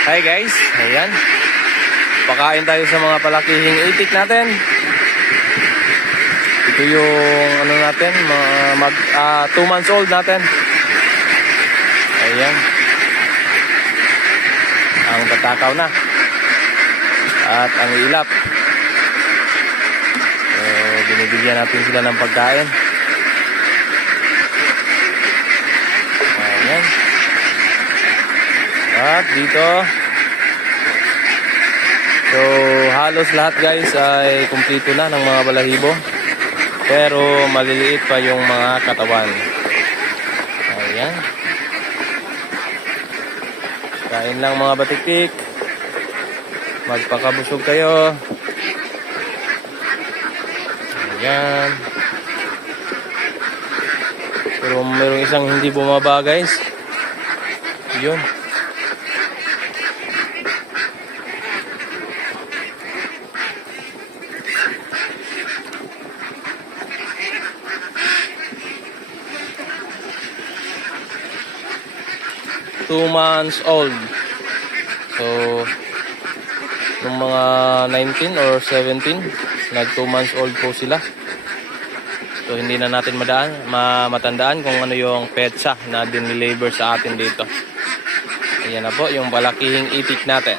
Hi guys, ayan. Pakain tayo sa mga palakihing itik natin. Ito yung ano natin, mga 2 months old natin. Ayan. Ang tatakaw na. At ang ilap. So, binibigyan natin sila ng pagkain. Ayan. At dito, so halos lahat guys ay kumpleto na ng mga balahibo, pero maliliit pa yung mga katawan. Ayan. Kain lang mga batiktik, magpakabusog kayo. Ayan. Pero mayroong isang hindi bumaba guys. Yun. Two months old. So, nung mga 19 or 17, nag 2 months old po sila. So, hindi na natin matandaan kung ano yung petsa na dinilabor sa atin dito. Ayan na po, yung palakihing itik natin.